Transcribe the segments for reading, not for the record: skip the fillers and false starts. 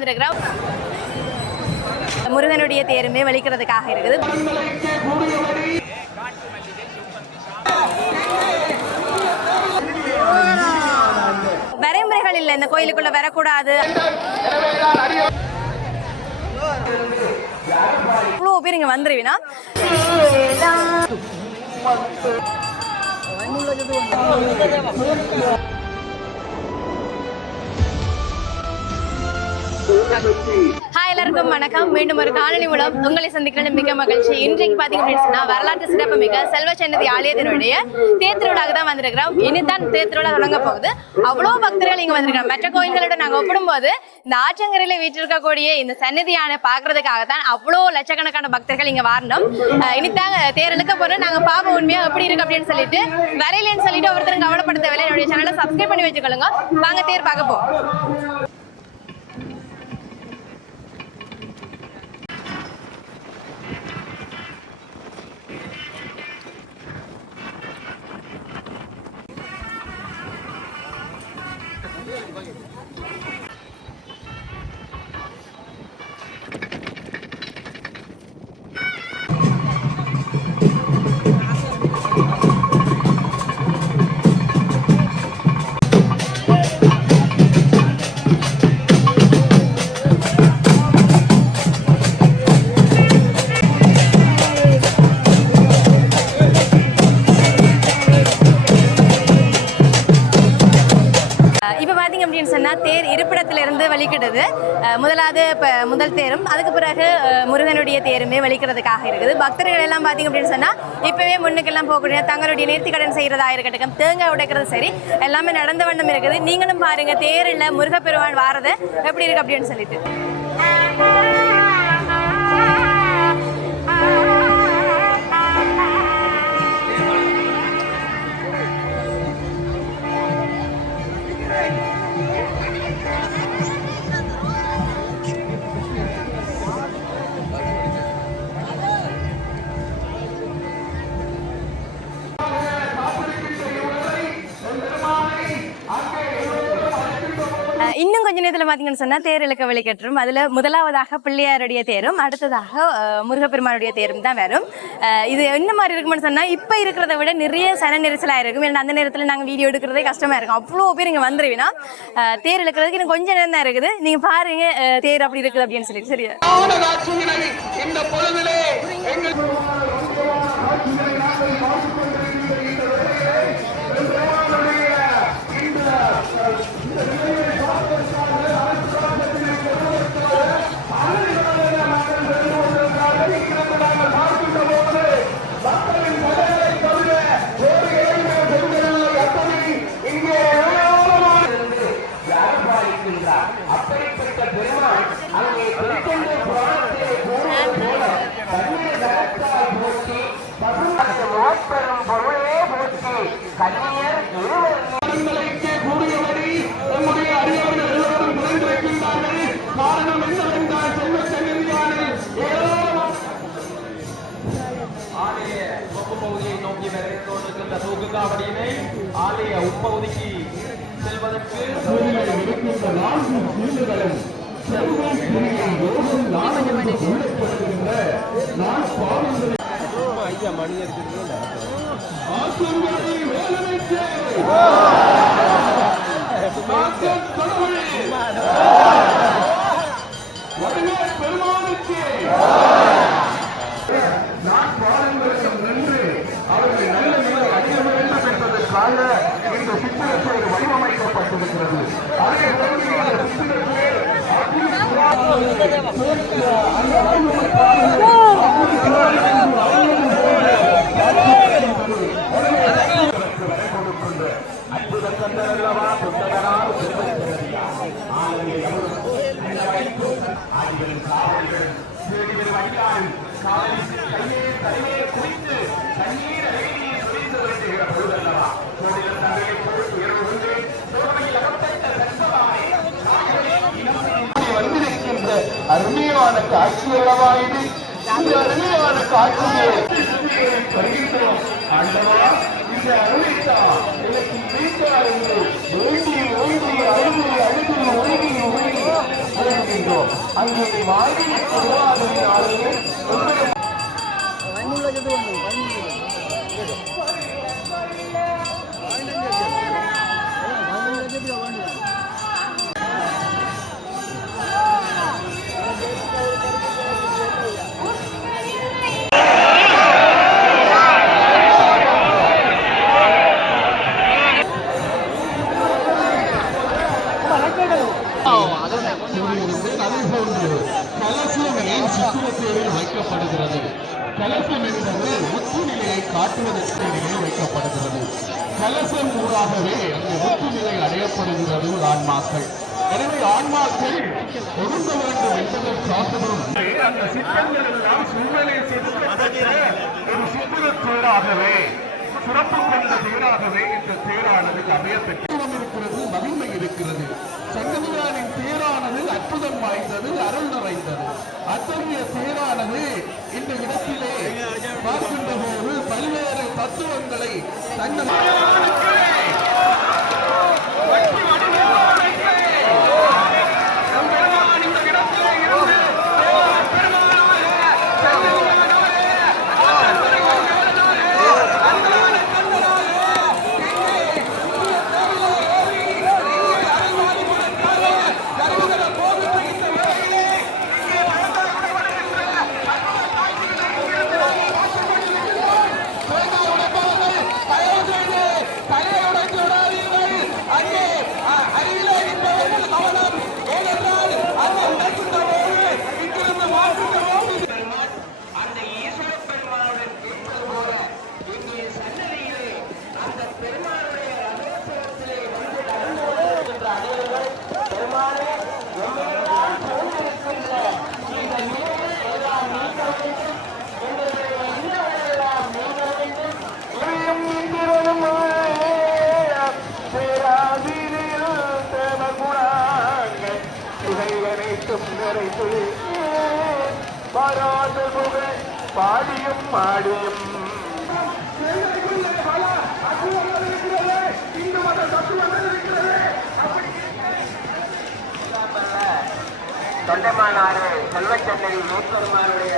வந்திருக்கிறோம். முருகனுடைய தேருமே வலிக்கிறதுக்காக இருக்குது. வரைமுறைகள் இல்லை, இந்த கோயிலுக்குள்ள வரக்கூடாது. இவ்வளோ பேர் இங்க வந்துருவீனா ஹாய், எல்லாருக்கும் வணக்கம். மீண்டும் ஒரு காணொலி மூலம் உங்களை சந்திக்கிறது மிக மகிழ்ச்சி. இன்றைக்கு பாத்தீங்கன்னா வரலாற்று சிறப்புமிக்க செல்வ சன்னதி ஆலயத்தினுடைய தேர்திருவிழாக்கு தான் வந்திருக்கிறோம். இனிதான் தேர்திருவிழா தொடங்க போகுது. அவ்வளோ பக்தர்கள் இங்க வந்திருக்கிறோம். மற்ற கோயில்களோட நாங்க ஒப்பிடும்போது இந்த ஆற்றங்கரையில வீட்டிருக்கக்கூடிய இந்த சன்னதியான பாக்குறதுக்காகத்தான் அவ்வளோ லட்சக்கணக்கான பக்தர்கள் இங்க வரணும். இனித்தாங்க தேர் இழுக்க போறோம். நாங்க பாப்போம் உண்மையா எப்படி இருக்கு அப்படின்னு சொல்லிட்டு வரையிலேன்னு சொல்லிட்டு ஒருத்தரும் கவலைப்படுத்த வேலை. என்னுடைய சேனலை சப்ஸ்கிரைப் பண்ணி வச்சுக்கொள்ளுங்க. வாங்க தேர் பார்க்க போவோம். தேர் இருப்பிடத்திலிருந்து வலிக்கிடுது. முதலாவது முதல் தேரும் அதுக்கு பிறகு முருகனுடைய தேருமே வலிக்கிறதுக்காக இருக்குது. பக்தர்கள் எல்லாம் பார்த்தீங்க அப்படின்னு சொன்னா இப்பவே முன்னுக்கெல்லாம் போகக்கூடிய தங்களுடைய நேர்த்தி கடன் செய்யறதா இருக்கட்டும், தேங்காய் உடைக்கிறது சரி எல்லாமே நடந்த வண்ணம் இருக்குது. நீங்களும் பாருங்க தேரில் முருகப்பெருமான் வாரது எப்படி இருக்கு அப்படின்னு சொல்லிட்டு. இன்னும் கொஞ்ச நேரத்தில் பார்த்தீங்கன்னு சொன்னால் தேர் இழுக்க வழிகட்டும். அதில் முதலாவதாக பிள்ளையாருடைய தேரும் அடுத்ததாக முருகப்பெருமானுடைய தேரும் தான் வரும். இது என்ன மாதிரி இருக்குமென்னு சொன்னால் இப்போ இருக்கிறத விட நிறைய சன நெரிசலாக இருக்கும். ஏன்னா அந்த நேரத்தில் நாங்கள் வீடியோ எடுக்கிறதே கஷ்டமாக இருக்கும். அவ்வளோ பேர் இங்கே வந்துருவீங்கன்னா தேர் இழுக்கிறதுக்கு இன்னும் கொஞ்சம் நேரம் தான் இருக்குது. நீங்கள் பாருங்க தேர் அப்படி இருக்குது அப்படின்னு சொல்லிட்டு. சரியா ஆலய உட்பகுதிக்கு செல்வதற்கு இந்த சித்திரத்தை வடிவமைக்கப்பட்டிருக்கிறது. அற்புத கந்தரல்லவா புத்தகரால் குறித்து தண்ணீர் வந்திருக்கின்ற அருமையான காட்சி அல்லவா இது? இந்த அருமையான காட்சியை வருகின்றோம். ஆண்டவா, இந்த அருமைத்தா எனக்கு வீட்டார் என்று வேண்டி ஓய்வி அழுது அழுது ஒழுங்கி ஒழுங்கி போகின்றோம். அங்கே மார்கழி திருவாதிரை நாளிலே கலசம் சித்திரத்தேரில் வைக்கப்படுகிறது. கலசம் என்பது முத்து நிலையை காட்டுவதற்கு வைக்கப்படுகிறது. கலசம் ஊடாகவே அந்த முத்து நிலை அடையப்படுகிறது ஆன்மாக்கள். எனவே ஆன்மாக்கள் பொருந்த வேண்டும் என்பதற்காகவும் அந்த சித்தங்கள் எல்லாம் சூழ்நிலை ஒரு சித்திர தேராகவே சிறப்பு கொண்ட தேராகவே இந்த தேரானது அமைய பெற்றம் இருக்கிறது, மகிமை இருக்கிறது. சங்கதியாரின் தேரானது அற்புதம் வாய்ந்தது, அருள் நிறைந்தது. அத்தகைய தேரானது இந்த இடத்திலே பார்க்கின்ற போது பல்வேறு தத்துவங்களை தங்கள் பாடியும் மாடியும் தொண்டமானாறு செல்வச்சென்னை மூத்தருமானுடைய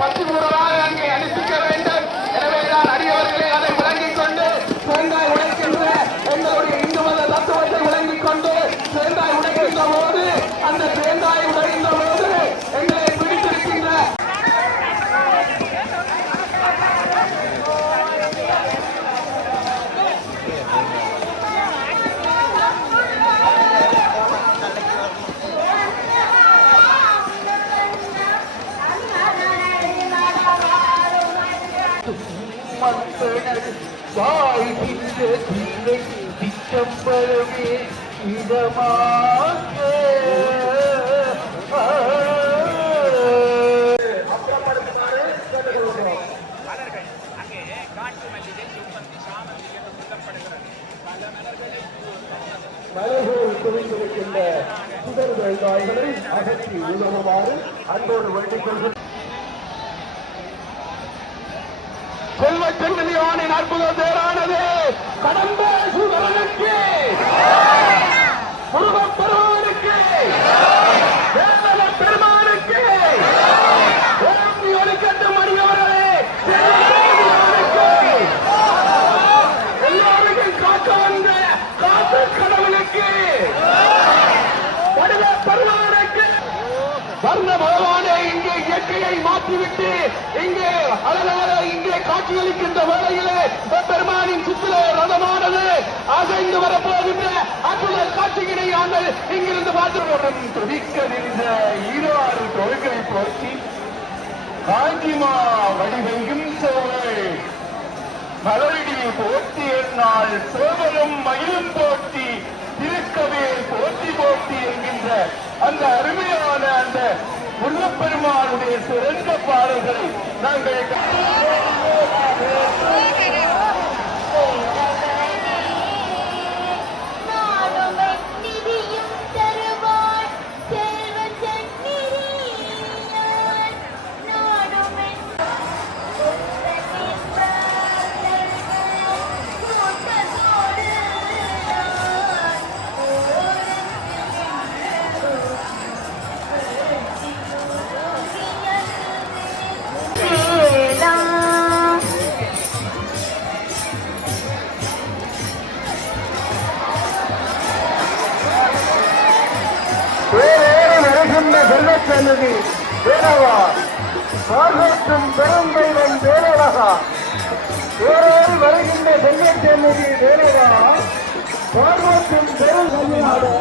10 ஊராக அங்கே அனுப்பிக்க வேண்டும். எனவேதான் அடியவர்களே அதை விளங்கிக் கொண்டு தேங்காய் உடைக்கின்ற எங்களுடைய இந்து மத தத்துவத்தை விளங்கிக் கொண்டு தேங்காய் உடைக்கின்ற போது அந்த தேங்காய் உடைகின்ற போது எங்களை பிடித்திருக்கின்ற வாழ்கின்ற தீரை திட்டம்பரவே இதமாக அப்புறப்படுத்துமாறு கேட்டுக்கொள்கிறோம். மலைகோல் குவிந்திருக்கின்ற சுடர் வெங்காய்களை அகற்றி உதவுமாறு அன்போடு வேண்டிக் கொள்கிறோம். செல்வச்செங்கலியானின் அற்புத தேரானது கடம்ப சுதரனுக்கு முருகப்பெருமானுக்கு தேவன பெருமானுக்கு ஒளிக்கட்டும் அடியவர்களே எல்லாருக்கும் காக்க வந்த காத்து கடவுளுக்கு வடிவ பெருமானுக்கு வர்ண பகவானே இங்கே இயற்கையை மாற்றிவிட்டு இங்கே அழகாக இங்கே காட்சியளிக்கின்ற வேளையிலே பெருமானின் சுற்றிலே ரதமானது அசைந்து வரப்போகின்ற அற்புத காட்சிகளை நாங்கள் இங்கிருந்து பார்த்து துதிக்க நின்ற ஈராறு தொழில்களை போற்றி காஞ்சிமா வடிவையும் சோழை மலரடி போற்றி என்னால் சோழலும் மயிலும் போற்றி திருக்கவே போற்றி போற்றி என்கின்ற அந்த அருமையான அந்த முருகப்பெருமானுடைய சிறந்த பாடல்களை நாங்கள் வேறேறி வருகின்ற செல்வச்சன்னதி வேறவா மார்கற்றும் பெருந்தெய்வம் வேறவா வேறேறி வருகின்ற செல்வச்சன்னதி வேறவா மார்கற்றும் பெருந்தெய்வம்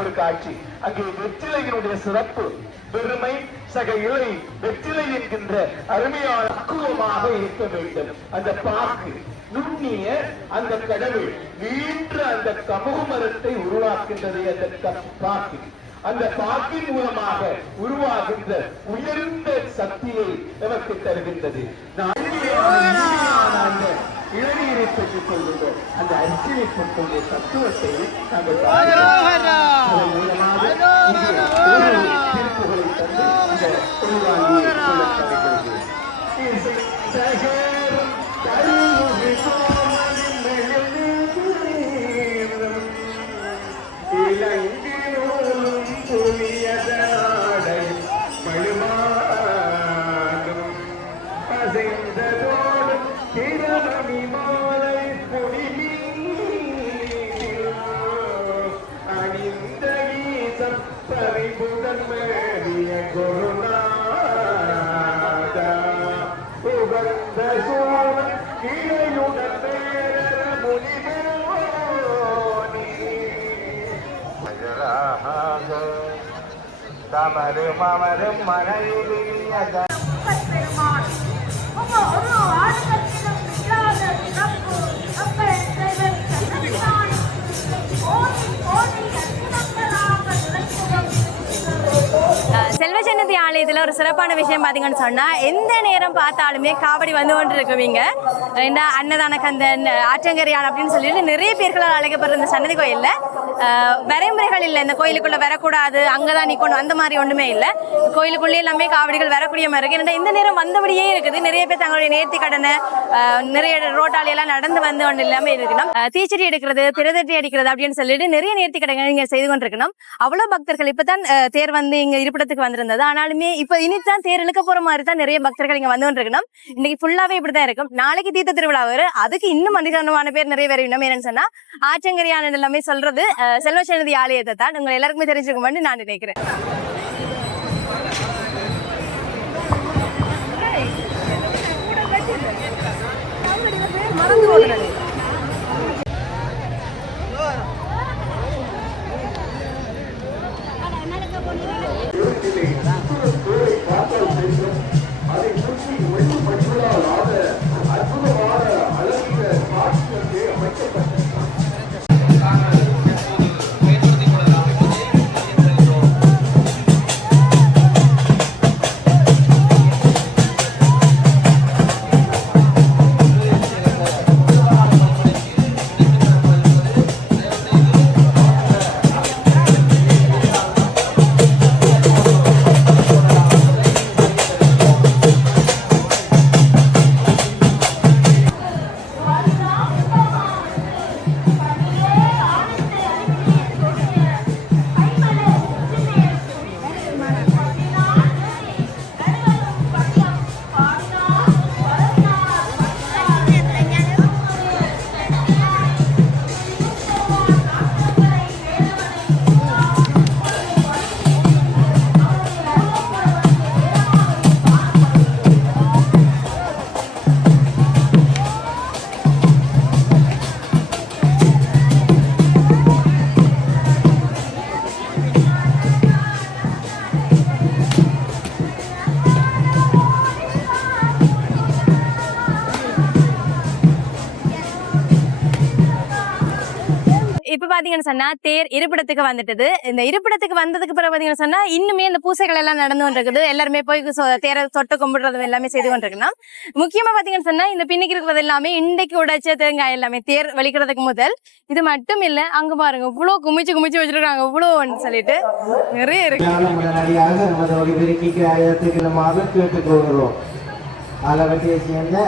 ஒரு காட்சி அங்கே வெற்றிலையினுடைய சிறப்பு பெருமை சக இலை வெற்றிலை என்கின்ற அருமையான பக்குவமாக இருக்க வேண்டும். அந்த பாக்கு நுண்ணிய அந்த கடவுள் நீண்ட அந்த கமுகு மரத்தை உருவாக்கின்றது. அந்த பாக்கு அந்த பாக்கின் மூலமாக உருவாகின்ற உயர்ந்த சக்தியை நமக்கு தருகின்றது. இளநீரை பெற்றுக் கொள்கின்ற அந்த அர்ச்சனை பொருட்களுடைய தத்துவத்தை நாங்கள் தீர்ப்புகளை தந்து இந்த தொழிலாளியை தமரும் அமரும் மனைவியத செல்வச்சன்னதி ஆலயத்துல ஒரு சிறப்பான விஷயம் பாத்தீங்கன்னு சொன்னா எந்த நேரம் பார்த்தாலுமே காவடி வந்து கொண்டு இருக்குவீங்க. இந்த அன்னதான கந்தன் ஆற்றங்கரையான் அப்படின்னு சொல்லிட்டு நிறைய பேர்களால் அழைக்கப்படுற இந்த சன்னதி கோயில்ல வரைமுறைகள் இல்லை. இந்த கோயிலுக்குள்ள வரக்கூடாது, அங்கதான் நிக்கணும், அந்த மாதிரி ஒண்ணுமே இல்லை. கோயிலுக்குள்ளே எல்லாமே காவடிகள் வரக்கூடிய மாதிரி இருக்கு. ஏன்னா இந்த நேரம் வந்தபடியே இருக்குது. நிறைய பேர் தங்களுடைய நேர்த்தி கடனை நிறைய ரோட்டாளி எல்லாம் நடந்து வந்து ஒன்று எல்லாமே இருக்கணும். தீச்சடி எடுக்கிறது, திரதட்டி அடிக்கிறது அப்படின்னு சொல்லிட்டு நிறைய நேர்த்தி கடனை நீங்க செய்து கொண்டிருக்கணும். அவ்வளவு பக்தர்கள் இப்பதான் தேர் வந்து இங்க இருப்பிடத்துக்கு வந்திருந்தது. ஆனாலுமே இப்ப இனித்தான் தேர் இழுக்க போற மாதிரி தான் நிறைய பக்தர்கள் இங்க வந்து கொண்டிருக்கணும். இன்னைக்கு ஃபுல்லாவே இப்படிதான் இருக்கும். நாளைக்கு தீர்த்த திருவிழா வரும். அதுக்கு இன்னும் அதிகமான பேர் நிறைய பேர் இன்னும் என்னன்னு சொன்னா ஆற்றங்கரையான எல்லாமே சொல்றது செல்வச்சன்னதி ஆலயத்தை தான். உங்க எல்லாருக்குமே தெரிஞ்சுக்கணும்னு நான் நினைக்கிறேன். மறந்து போடுறது இப்ப பாத்தீங்கன்னு சொன்னா தேர் இருப்பிடத்துக்கு வந்துட்டது. இந்த இருப்பிடத்துக்கு வந்ததுக்கு பிறகு பாத்தீங்கன்னு சொன்னா இன்னுமே இந்த பூசைகள் எல்லாம் நடந்து கொண்டிருக்குது. எல்லாருமே போய் தேரை தொட்டு கும்பிடுறது எல்லாமே செய்து கொண்டிருக்கணும். முக்கியமா பாத்தீங்கன்னு சொன்னா இந்த பின்னிக்கு இருக்கிறது எல்லாமே இன்றைக்கு உடைச்ச தேங்காய் எல்லாமே தேர் வலிக்கிறதுக்கு முதல். இது மட்டும் இல்ல, அங்க பாருங்க இவ்வளவு குமிச்சு குமிச்சு வச்சிருக்காங்க. இவ்வளவு சொல்லிட்டு நிறைய இருக்கு. கேட்டுக்கொள்கிறோம். அளவட்டியை சேர்ந்த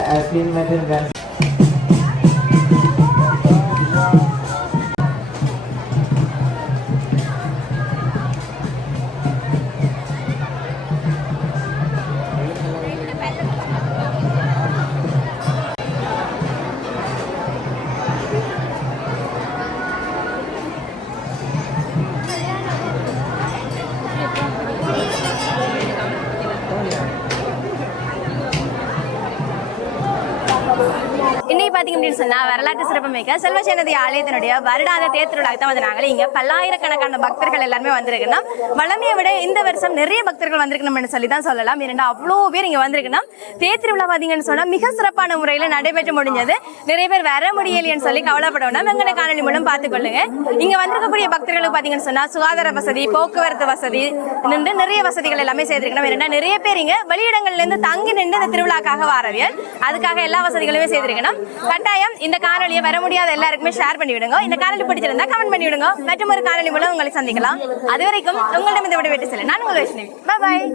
பாத்தீங்க அப்படின்னு சொன்னா வரலாற்று சிறப்புமிக்க செல்வச்சன்னதி ஆலயத்தினுடைய வருடாத தேர்திருவிழாக்கு தான் வந்து நாங்கள் இங்க பல்லாயிரக்கணக்கான பக்தர்கள் எல்லாருமே வந்திருக்கணும். வளமையை விட இந்த வருஷம் நிறைய பக்தர்கள் வந்திருக்கணும்னு சொல்லி தான் சொல்லலாம். இரண்டா அவ்வளோ பேர் இங்க வந்திருக்கணும். தேர்திருவிழா பாத்தீங்கன்னு சொன்னா மிக சிறப்பான முறையில் நடைபெற்று முடிஞ்சது. நிறைய பேர் வர முடியலைன்னு சொல்லி கவலைப்படணும். எங்களை காணொலி மூலம் பார்த்துக்கொள்ளுங்க. இங்க வந்திருக்கக்கூடிய பக்தர்களுக்கு பாத்தீங்கன்னு சொன்னா சுகாதார வசதி, போக்குவரத்து வசதி நின்று நிறைய வசதிகள் எல்லாமே செய்திருக்கணும். ஏன்னா நிறைய பேர் இங்க வெளியிடங்கள்ல இருந்து தங்கி நின்று இந்த திருவிழாக்காக வாரவியல், அதுக்காக எல்லா வசதிகளுமே செய்திருக்கணும். கட்டாயம் இந்த காணொலியை வர முடியாத எல்லாருக்குமே ஷேர் பண்ணி விடுங்க. இந்த காணொலி பிடிச்சிருந்தா கமெண்ட் பண்ணி விடுங்க. மற்றும் ஒரு காணொலி மூலம் உங்களை சந்திக்கலாம். அது வரைக்கும் உங்களிடம் இந்த விட வெற்றி செல்ல நான் உங்கள் வைஷ்ணவி. பாய்.